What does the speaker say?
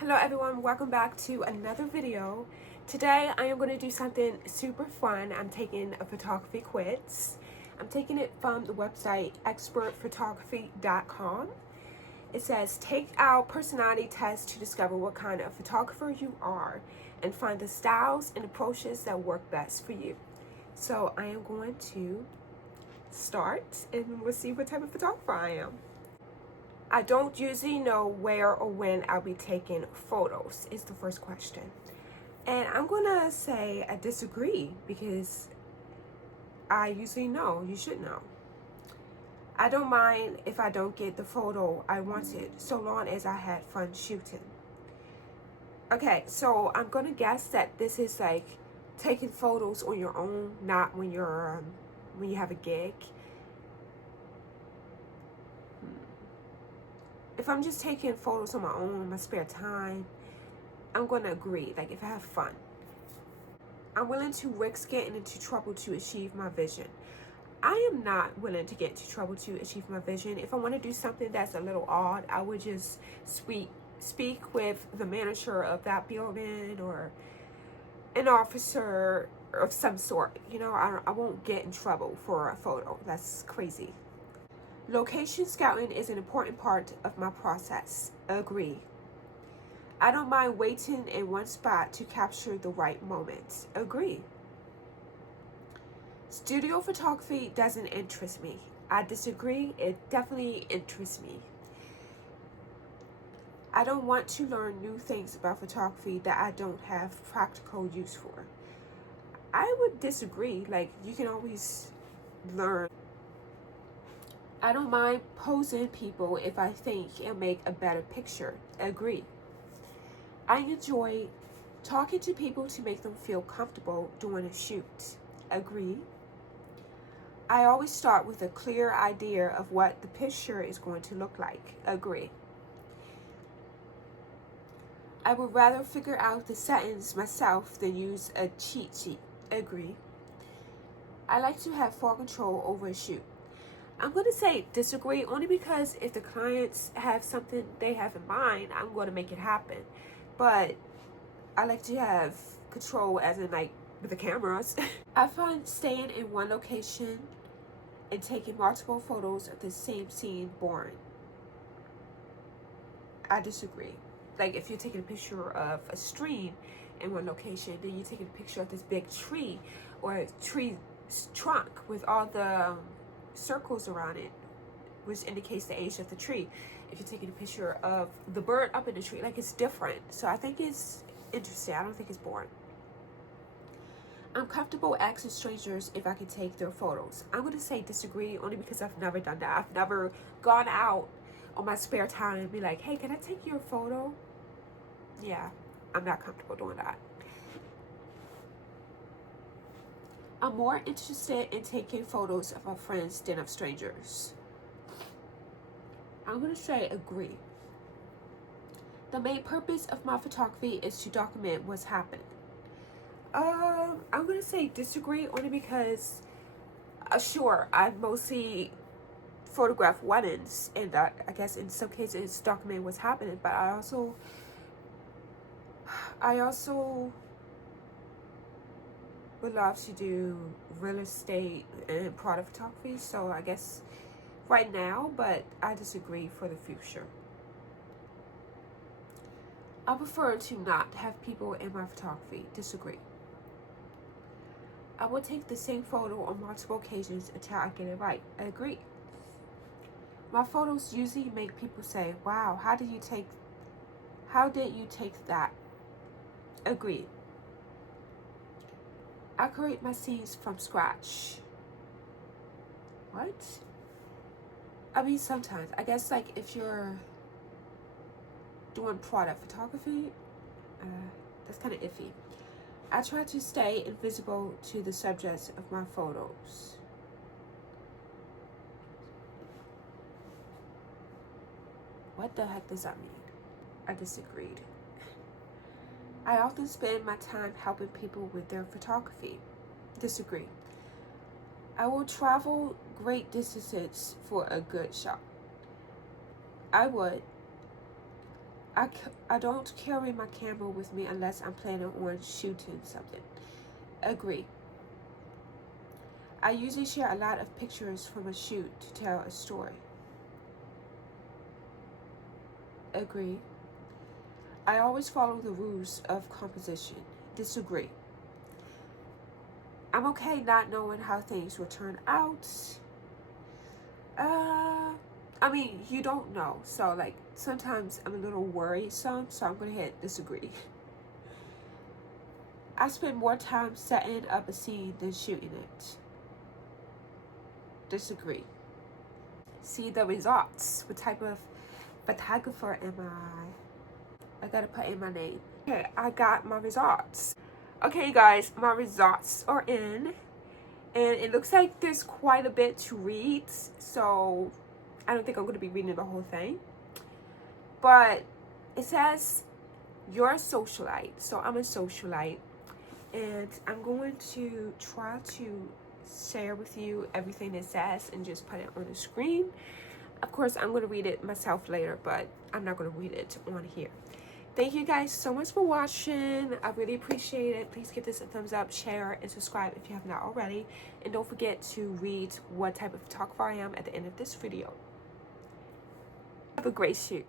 Hello everyone, welcome back to another video. Today I am going to do something super fun. I'm taking a photography quiz. I'm taking it from the website expertphotography.com. It says take our personality test to discover what kind of photographer you are and find the styles and approaches that work best for you. So I am going to start and we'll see what type of photographer I am. I don't usually know where or when I'll be taking photos is the first question. And I'm gonna say I disagree because I usually know. You should know. I don't mind if I don't get the photo I wanted so long as I had fun shooting. Okay, so I'm gonna guess that this is like taking photos on your own, not when you have a gig. If I'm just taking photos on my own in my spare time, I'm gonna agree, like if I have fun. I'm willing to risk getting into trouble to achieve my vision. I am not willing to get into trouble to achieve my vision. If I want to do something that's a little odd, I would just speak with the manager of that building or an officer of some sort. You know, I won't get in trouble for a photo. That's crazy. Location scouting is an important part of my process. Agree. I don't mind waiting in one spot to capture the right moment. Agree. Studio photography doesn't interest me. I disagree. It definitely interests me. I don't want to learn new things about photography that I don't have practical use for. I would disagree. Like, you can always learn. I don't mind posing people if I think it'll make a better picture. Agree. I enjoy talking to people to make them feel comfortable during a shoot. Agree. I always start with a clear idea of what the picture is going to look like. Agree. I would rather figure out the settings myself than use a cheat sheet. Agree. I like to have full control over a shoot. I'm going to say disagree only because if the clients have something they have in mind, I'm going to make it happen. But I like to have control as in like with the cameras. I find staying in one location and taking multiple photos of the same scene boring. I disagree. Like if you're taking a picture of a stream in one location, then you're taking a picture of this big tree or a tree trunk with all the circles around it, which indicates the age of the tree. If you're taking a picture of the bird up in the tree, like it's different. So I think it's interesting. I don't think it's boring. I'm comfortable asking strangers if I can take their photos. I'm going to say disagree only because I've never done that. I've never gone out on my spare time and be like, hey, can I take your photo? Yeah, I'm not comfortable doing that. I'm more interested in taking photos of my friends than of strangers. I'm going to say agree. The main purpose of my photography is to document what's happening. I'm going to say disagree only because, sure, I mostly photograph weddings and I guess in some cases document what's happening, but I also would love to do real estate and product photography, so I guess right now, but I disagree for the future. I prefer to not have people in my photography. Disagree. I will take the same photo on multiple occasions until I get it right. I agree. My photos usually make people say, wow, how did you take that? Agree. I create my scenes from scratch. What? I mean, sometimes. I guess, like, if you're doing product photography, that's kind of iffy. I try to stay invisible to the subjects of my photos. What the heck does that mean? I disagreed. I often spend my time helping people with their photography. Disagree. I will travel great distances for a good shot. I would. I don't carry my camera with me unless I'm planning on shooting something. Agree. I usually share a lot of pictures from a shoot to tell a story. Agree. I always follow the rules of composition. Disagree. I'm okay not knowing how things will turn out. I mean, you don't know. So, like, sometimes I'm a little worrisome, so I'm going to hit disagree. I spend more time setting up a scene than shooting it. Disagree. See the results. What type of photographer am I? I gotta put in my name. Okay, I got my results. Okay, guys, my results are in. And it looks like there's quite a bit to read. So, I don't think I'm going to be reading the whole thing. But it says, you're a socialite. So, I'm a socialite. And I'm going to try to share with you everything it says and just put it on the screen. Of course, I'm going to read it myself later, but I'm not going to read it on here. Thank you guys so much for watching. I really appreciate it. Please give this a thumbs up, share, and subscribe if you have not already. And don't forget to read what type of photographer I am at the end of this video. Have a great shoot.